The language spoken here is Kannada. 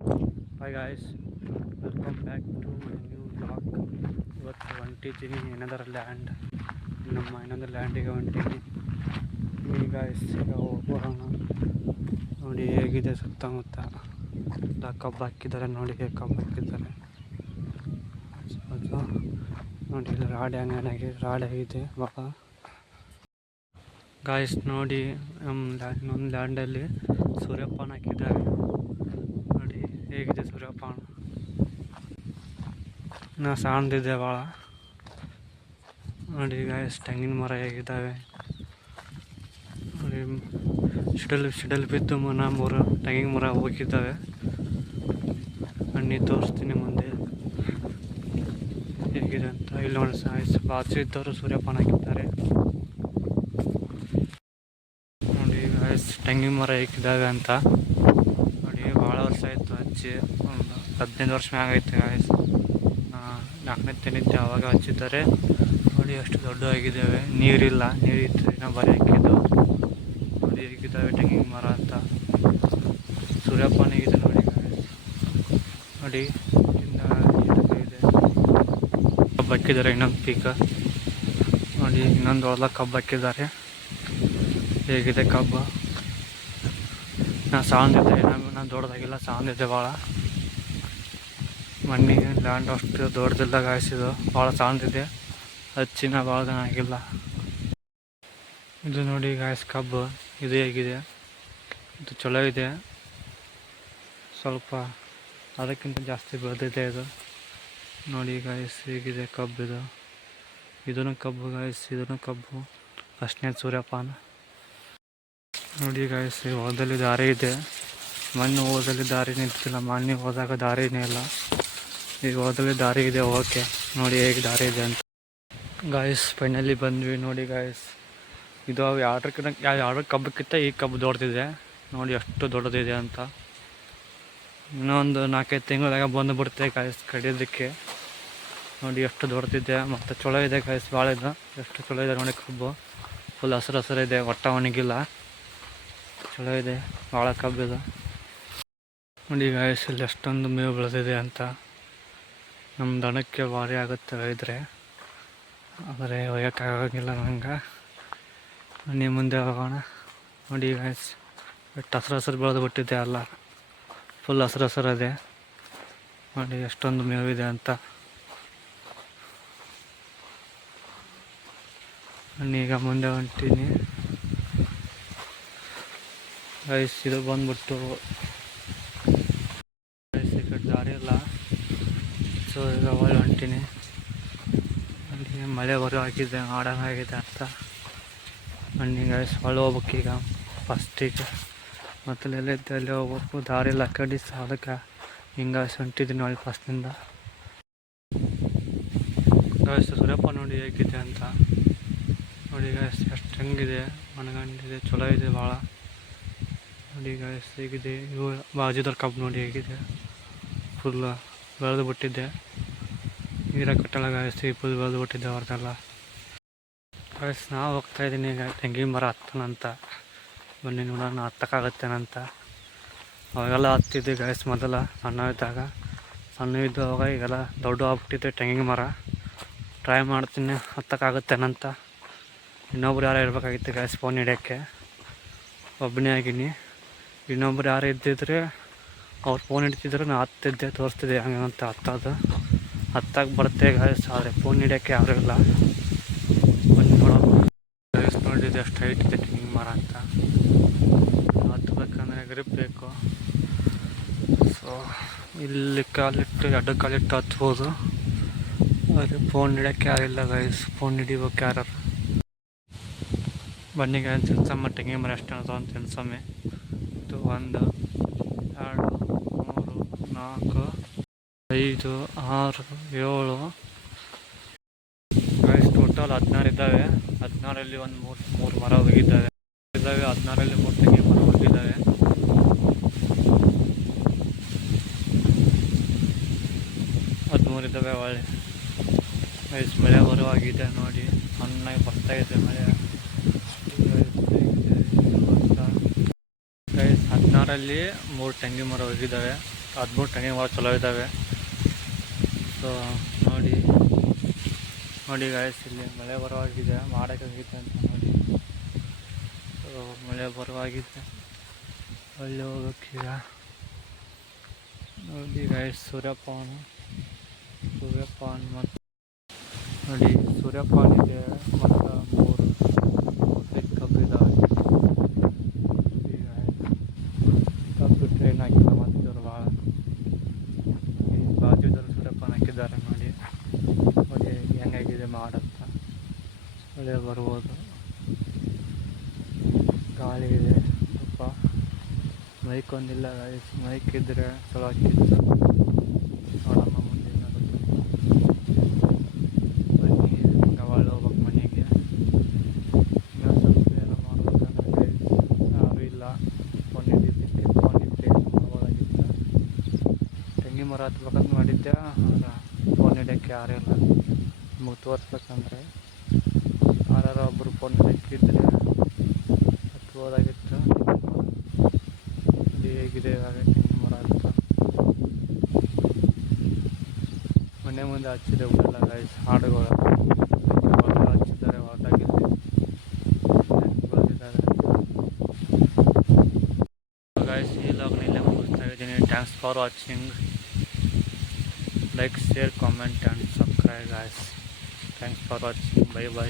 Hi guys, welcome back to my new vlog. ಇವತ್ತು ಹೊಂಟಿದ್ದೀನಿ ಏನದರ ಲ್ಯಾಂಡ್, ನಮ್ಮ ಇನ್ನೊಂದು ಲ್ಯಾಂಡಿಗೆ ಹೊಂಟೀನಿ. ಈ ಗಾಯ್ಸ್ ಈಗ ಹೋಗೋಣ. ನೋಡಿ ಹೇಗಿದೆ ಸುತ್ತಮುತ್ತ ಕಬ್ಬು ಹಾಕಿದ್ದಾರೆ. ನೋಡಿ ಹೇಗೆ ಕಬ್ಬು ಹಾಕಿದ್ದಾರೆ. ನೋಡಿ ಇಲ್ಲಿ ರಾಡ್ ಆಗಿದೆ ಭಾಳ. ಗಾಯ್ಸ್ ನೋಡಿ ನಮ್ಮ ಲ್ಯಾಂಡಲ್ಲಿ ಸೂರ್ಯಪಾನ ಹಾಕಿದ್ದಾರೆ. ನೋಡಿ ಹೇಗಿದೆ ಸೂರ್ಯಪಾನ, ನಾ ಸಣ್ಣದಿದೆ ಭಾಳ. ನೋಡಿ ಗಾಯ್ಸ್ ತೆಂಗಿನ ಮರ ಹೇಗಿದ್ದಾವೆ ನೋಡಿ. ಸಿಡಲ್ ಬಿದ್ದು ಮೂರು ತೆಂಗಿನ ಮರ ಹೋಗಿದ್ದಾವೆ. ಹಣ್ಣಿ ತೋರಿಸ್ತೀನಿ ಮುಂದೆ ಹೇಗಿದೆ ಅಂತ. ಇಲ್ಲಿ ನೋಡಿ ಬಾಜು ಇದ್ದವರು ಸೂರ್ಯಪಾನ ಹಾಕಿದ್ದಾರೆ. ನೋಡಿ ಗಾಯ್ಸ್ ತೆಂಗಿನ ಮರ ಹೇಗಿದ್ದಾವೆ ಅಂತ. ನೋಡಿ ಭಾಳ ವರ್ಷ ಆಯಿತು ಹಚ್ಚಿ, ಒಂದು 15 ವರ್ಷ ಮ್ಯಾಗ ಐತೆ ಗಾಯ್ಸ್. 4ನೇ ತಿನ್ನಿದ್ದೆ ಆವಾಗ ಹಚ್ಚಿದ್ದಾರೆ. ನೋಡಿ ಎಷ್ಟು ದೊಡ್ಡವಾಗಿದ್ದಾವೆ. ನೀರಿಲ್ಲ, ನೀರಿತ್ತು ನಾವು ಬರೀ ಹಾಕಿದ್ದು. ನೋಡಿ ಹೇಗಿದ್ದಾವೆ ತೆಂಗಿನ ಮರ ಅಂತ. ಸೂರ್ಯಪಾನ ಇದೆ ನೋಡಿ ಗಾಯ್ಸ್. ನೋಡಿ ಇದೆ ಕಬ್ಬು ಹಾಕಿದ್ದಾರೆ. ಇನ್ನೊಂದು ಪೀಕ ನೋಡಿ, ಇನ್ನೊಂದು ಹೊಲ ಕಬ್ಬು ಹಾಕಿದ್ದಾರೆ. ಹೇಗಿದೆ ಕಬ್ಬು. ನಾನು ಸಣ್ಣದಿದ್ದೆ, ನಾನು ದೊಡ್ಡದಾಗಿಲ್ಲ, ಸಣ್ಣದಿದ್ದೆ ಭಾಳ. ಮಣ್ಣಿಗೆ ಲ್ಯಾಂಡ್ ಅಷ್ಟು ದೊಡ್ಡದಿಲ್ಲ ಗಾಯಿಸಿದ್ದು, ಭಾಳ ಸಣ್ಣದಿದೆ. ಹಚ್ಚಿನ ಭಾಳ ದಿನ ಆಗಿಲ್ಲ. ಇದು ನೋಡಿ ಗಾಯ್ಸ್ ಕಬ್ಬು. ಇದು ಹೇಗಿದೆ, ಇದು ಚಲೋ ಇದೆ. ಸ್ವಲ್ಪ ಅದಕ್ಕಿಂತ ಜಾಸ್ತಿ ಬೆಳೆದಿದೆ ಇದು. ನೋಡಿ ಗಾಯ್ಸ್ ಹೇಗಿದೆ ಕಬ್ಬು. ಇದನ್ನು ಕಬ್ಬು ಗಾಯ್ಸ್, ಇದನ್ನು ಕಬ್ಬು. ಫಸ್ಟ್ನೇ ಸೂರ್ಯಪಾನ. ನೋಡಿ ಗಾಯ್ಸ್ ಹೊಲದಲ್ಲಿ ದಾರಿ ಇದೆ. ಮಣ್ಣು ಹೋದಲ್ಲಿ ದಾರಿ ನಿಂತಿಲ್ಲ, ಮಣ್ಣು ಹೋದಾಗ ದಾರಿನೇ ಇಲ್ಲ. ಈಗ ಹೋದಲ್ಲಿ ದಾರಿ ಇದೆ ಓಕೆ. ನೋಡಿ ಹೇಗೆ ದಾರಿ ಇದೆ ಅಂತ. ಗಾಯ್ಸ್ ಫೈನಲಿ ಬಂದ್ವಿ. ನೋಡಿ ಗಾಯ್ಸ್ ಇದು ಯಾವ ಕಬ್ಬಕ್ಕಿಂತ ಈ ಕಬ್ಬು ದೊಡ್ಡದಿದೆ. ನೋಡಿ ಎಷ್ಟು ದೊಡ್ಡದಿದೆ ಅಂತ. ಇನ್ನೊಂದು 4-5 ತಿಂಗಳಾಗ ಬಂದುಬಿಡುತ್ತೆ ಗಾಯ್ಸ್ ಕಡಿಯೋದಕ್ಕೆ. ನೋಡಿ ಎಷ್ಟು ದೊಡ್ಡದಿದೆ ಮತ್ತು ಚಲೋ ಇದೆ ಗಾಯ್ಸ್. ಭಾಳ ಇದೆ, ಎಷ್ಟು ಚಲೋ ಇದೆ ನೋಡಿ ಕಬ್ಬು. ಫುಲ್ ಹಸಿರು ಇದೆ, ಒಟ್ಟ ಒಣಗಿಲ್ಲ, ಚಲೋ ಇದೆ ಭಾಳ ಕಬ್ಬಿದೆ. ನೋಡಿ ಗಾಯ್ಸ್ ಇಲ್ಲಿ ಎಷ್ಟೊಂದು ಮೇವು ಬೆಳೆದಿದೆ ಅಂತ. ನಮ್ಮ ದನಕ್ಕೆ ಭಾರಿ ಆಗುತ್ತೆ ಒಯ್ದರೆ, ಆದರೆ ಒಯ್ಯೋಕ್ಕಾಗಂಗಿಲ್ಲ ನಂಗೆ. ನೀವು ಮುಂದೆ ಹೋಗೋಣ. ನೋಡಿ ಗಾಯ್ಸ್ ಎಷ್ಟು ಹಸಿರು ಬೆಳೆದು ಬಿಟ್ಟಿದೆ ಅಲ್ಲ, ಫುಲ್ ಹಸಿರು ಇದೆ. ನೋಡಿ ಎಷ್ಟೊಂದು ಮೇವಿದೆ ಅಂತ. ಈಗ ಮುಂದೆ ಹೊಂಟೀನಿ ಗೈಸ್. ಇದು ಬಂದ್ಬಿಟ್ಟು ಗೈಸ್ ಈ ಕಡೆ ದಾರಿ ಇಲ್ಲ, ಸೊ ಈಗ ಒಳ್ಳೆ ಹೊಂಟೀನಿ. ಅಲ್ಲಿ ಮಳೆ ಆಗಿದೆ, ಆಗಿದೆ ಅಂತ. ಬನ್ನಿ ಗೈಸ್ ಒಳ್ಳೆ ಹೋಗ್ಬೇಕೀಗ ಫಸ್ಟಿಗೆ. ಮತ್ತು ಎಲ್ಲಿದ್ದೆ ಅಲ್ಲಿ ಹೋಗ್ಬೇಕು, ದಾರಿ ಇಲ್ಲ ಕಡೆ. ಅದಕ್ಕೆ ಹಿಂಗೆ ಹೊಂಟಿದ್ದೀನಿ ಒಳ್ಳೆ ಫಸ್ಟ್ನಿಂದ. ಗೈಸ್ ಸೂರ್ಯಪಾನ ನೋಡಿ ಹೇಗಿದೆ ಅಂತ. ನೋಡಿ ಗಾಯ್ಸ್ ಎಷ್ಟು ಹೆಂಗಿದೆ, ಮನಗಂಡಿದೆ, ಚಲೋ ಇದೆ ಭಾಳ. ನೋಡಿ ಗಾಯ್ಸ್ ಹೇಗಿದೆ. ಇವು ಬಾಜುದರ ಕಬ್ಬು ನೋಡಿ ಹೇಗಿದೆ, ಫುಲ್ ಬೆಳೆದು ಬಿಟ್ಟಿದ್ದೆ. ನೀರ ಕಟ್ಟಲ್ಲ ಗಾಯ್ಸ್, ಫುಲ್ ಬೆಳೆದು ಬಿಟ್ಟಿದ್ದೆ ಅವ್ರದ್ದೆಲ್ಲ. ಗಾಯ್ಸ್ ನಾವು ಹೋಗ್ತಾಯಿದ್ದೀನಿ ಈಗ ತೆಂಗಿನ ಮರ ಹತ್ತನಂತ. ಬನ್ನಿ ನೋಡೋಣ ಹತ್ತಕ್ಕಾಗತ್ತೇನಂತ. ಅವಾಗೆಲ್ಲ ಹತ್ತಿದ್ದೆ ಗಾಯ್ಸ್ ಮೊದಲ ಸಣ್ಣ ಇದ್ದು ಅವಾಗ. ಈಗೆಲ್ಲ ದೊಡ್ಡ ಆಗ್ಬಿಟ್ಟಿದ್ದೆ ತೆಂಗಿನ ಮರ. ಟ್ರೈ ಮಾಡ್ತೀನಿ ಹತ್ತಕ್ಕಾಗತ್ತೇನಂತ. ಇನ್ನೊಬ್ರು ಯಾರು ಇರಬೇಕಾಗಿತ್ತು ಗಾಯ್ಸ್ ಫೋನ್ ಹಿಡಿಯೋಕ್ಕೆ. ಒಬ್ಬನೇ ಆಗಿನಿ. ಇನ್ನೊಬ್ರು ಯಾರು ಇದ್ದಿದ್ರೆ ಅವ್ರು ಫೋನ್ ಹಿಡ್ತಿದ್ರು, ನಾನು ಹತ್ತಿದ್ದೆ, ತೋರಿಸ್ತಿದ್ದೆ ಹಂಗಂತ ಹತ್ತಕ್ಕೆ ಬರುತ್ತೆ ಗಾಯ್ಸ್. ಆದರೆ ಫೋನ್ ಹಿಡಿಯೋಕ್ಕೆ ಯಾರೂ ಇಲ್ಲ. ಬನ್ನಿ ನೋಡೋಣ. ಗಾಯ್ಸ್ ನೋಡಿದ್ದು ಎಷ್ಟು ಹೈಟ್ ಇದೆ ತೆಂಗಿನ ಮರ ಅಂತ. ಹತ್ತಬೇಕಂದ್ರೆ ಗ್ರಿಪ್ ಬೇಕು. ಸೊ ಇಲ್ಲಿ ಎರಡು ಕಾಲಿಟ್ಟು ಹತ್ಬೋದು. ಆದರೆ ಫೋನ್ ಹಿಡಿಯೋಕ್ಕೆ ಯಾರಿಲ್ಲ ಗಾಯ್ಸ್, ಫೋನ್ ಹಿಡಿಬೇಕು ಯಾರು. ಬನ್ನಿ ಗಾಯ್ಸ್ ತಿನ್ಸಮ್ಮ ತೆಂಗಿನ ಮರ ಎಷ್ಟು ಅಂತ ತಿನ್ಸಮ್ಮೆ. ಇದು 1 2 3 4 5 6 7 ಗಾಯ್ಸ್ ಟೋಟಲ್ 16 ಇದ್ದಾವೆ. 16ರಲ್ಲಿ ಒಂದು ಮೂರು ಮರ ಹೋಗಿದ್ದಾವೆ. 16ರಲ್ಲಿ 3 ತೆಂಗಿನ ಮರ ಹೋಗಿದ್ದಾವೆ. ಇದ್ದಾವೆ ಒಳ್ಳೆ ಗೈಸ್. ಮಳೆ ಬರುವಾಗಿದೆ ನೋಡಿ, ಚೆನ್ನಾಗಿ ಬರ್ತಾಯಿದೆ ಮಳೆ ಗೈಸ್. 16ರಲ್ಲಿ 3 ತೆಂಗಿನ ಮರ ಹೋಗಿದ್ದಾವೆ. 13 ತೆಂಗಿನ ಮರ ಚಲೋ ಇದ್ದಾವೆ. ಸೊ ನೋಡಿ ನೋಡಿ ಗಾಯ್ಸ್, ಇಲ್ಲಿ ಮಳೆ ಬರುವಾಗಿದೆ, ಮಾಡೋಕ್ಕಾಗಿದೆ ಅಂತ ನೋಡಿ. ಸೊ ಮಳೆ ಬರುವಾಗಿದೆ, ಅಲ್ಲಿ ಹೋಗೋಕ್ಕೀಗ ನೋಡಿ ಗಾಯ್ಸ್. ಸೂರ್ಯಪಾನ ಮತ್ತು ನೋಡಿ ಸೂರ್ಯಪಾನ ಇದೆ, ಮತ್ತು ಮೂರು ಕಬ್ಬು ಇದ್ದಾವೆ. ಈಗ ಕಬ್ಬು ಟ್ರೈನ್ ಹಾಕಿಲ್ಲ ಮತ್ತು ಭಾಳ ಈ ಬಾಜುದವರು ಸೂರ್ಯಪಾನ ಹಾಕಿದ್ದಾರೆ ನೋಡಿ. ನೋಡಿ ಹೆಂಗಾಗಿದೆ ಮಾಡಂತ. ಮಳೆ ಬರ್ಬೋದು, ಗಾಳಿ ಇದೆ ಸ್ವಲ್ಪ. ಮೈಕ್ ಒಂದಿಲ್ಲ ಗಾಯ್ಸ್, ಮೈಕ್ ಇದ್ದರೆ ಚಲೋ ಹಾಕಿತ್ತು. ನೋಡಮ್ಮ ಮುಂದೆ ಏನಾಗುತ್ತೆ. ಬನ್ನಿ, ಗವಾಳ ಹೋಗ್ಬೇಕು ಮನೆಗೆ. ಇನ್ನೊಂದು ಸ್ವಲ್ಪ ಏನೋ ಮಾಡ್ಬೇಕಂದ್ರೆ ಯಾರೂ ಇಲ್ಲ. ಫೋನ್ ಇದ್ದೆ ಮಾಡ್ಬೋದಾಗಿತ್ತು. ತೆಂಗಿನ ಮರ ಹತ್ಬೇಕಂತ ಮಾಡಿದ್ದೆ, ಫೋನ್ ಹಿಡಿಯೋಕ್ಕೆ ಯಾರೂ ಇಲ್ಲ. ನಿಮಗೆ ತೋರಿಸ್ಬೇಕಂದ್ರೆ ಯಾರು ಒಬ್ಬರು ಫೋನ್ ಹಿಡಿಯೋಕ್ಕಿದ್ರೆ ಹತ್ಬೋದಾಗಿತ್ತು. ಹೇಗಿದೆ ಇವಾಗ ತೆಂಗಿನ ಮರ ಅಂತ. ಮನೆ ಮುಂದೆ ಹಚ್ಚಿದೆ ಉಳಿಲ್ಲ ಗಾಯ್ಸ್, ಹಾಡುಗಳು ಹಚ್ಚಿದ್ದಾರೆ, ಹೊರಟಾಗಿದೆ ಬೆಳೆದಿದ್ದಾರೆ ಗಾಯ್ಸ್. ಈ ಲಾಗ್ನ ಇಲ್ಲೇ ಮುಗಿಸ್ತಾ ಇದ್ದೀನಿ. Thanks for watching. Like, share, comment and subscribe guys. Thanks for watching. By.